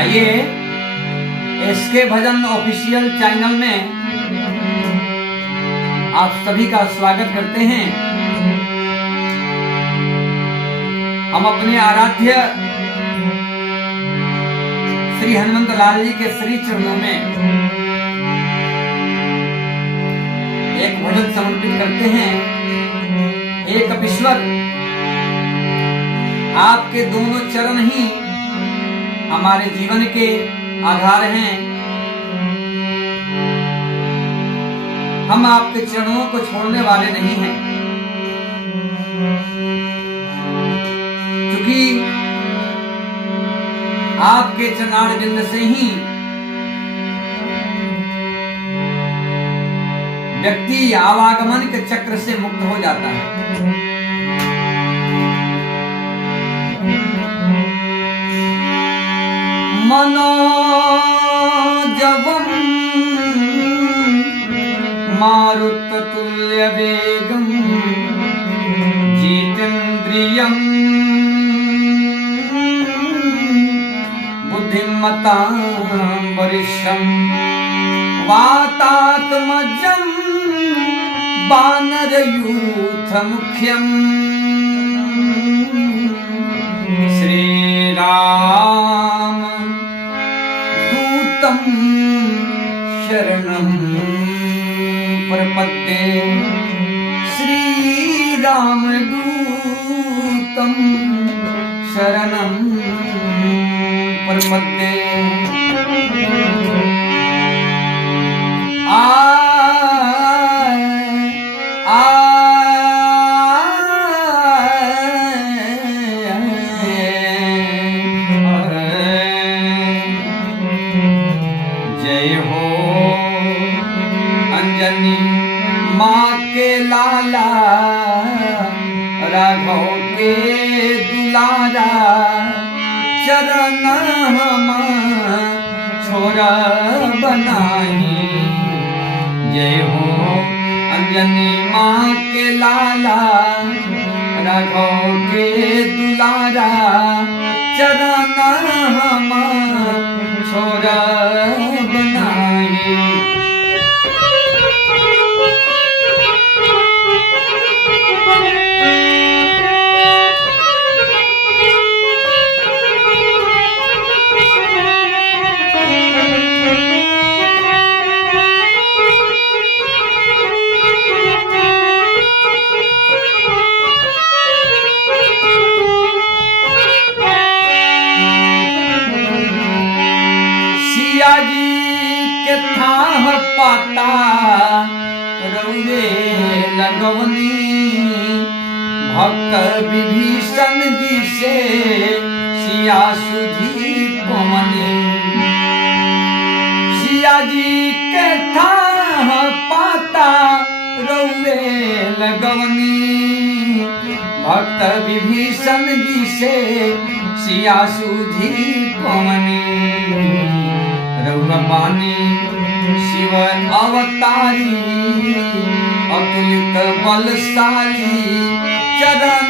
आइए एसके भजन official channel में आप सभी का स्वागत करते हैं। हम अपने आराध्य श्री हनुमंत लाल जी के श्री चरणों में एक भजन समर्पित करते हैं। हे कपीश्वर, आपके दोनों चरण ही हमारे जीवन के आधार हैं। हम आपके चरणों को छोड़ने वाले नहीं हैं, क्योंकि आपके चरणार बिंद से ही व्यक्ति आवागमन के चक्र से मुक्त हो जाता है। मनोजवं मारुततुल्य वेगं जितेन्द्रियं बुद्धिमतां वरिष्ठं वातात्मजं वानरयूथमुख्यं श्रीराम शरणं प्रपद्ये। श्रीरामदूतं शरणं प्रपद्ये। जय हो अंजनी माँ के लाला, राघव के दुलारा, चरण हम छोरा बनाही। जय हो अंजनी माँ के लाला, राघव के दुलारा, चरण हम छोरा बनाही। सिया जी के थाह पाता रउए लगवनी, भक्त विभीषण जी से सिया सुधी पवनी। सिया जी के थाह पाता रउए लगवनी, भक्त विभीषण जी से सिया सुधी पवनी। रघुरानी शिव अवतारी, अतुलित बलशाली, चरण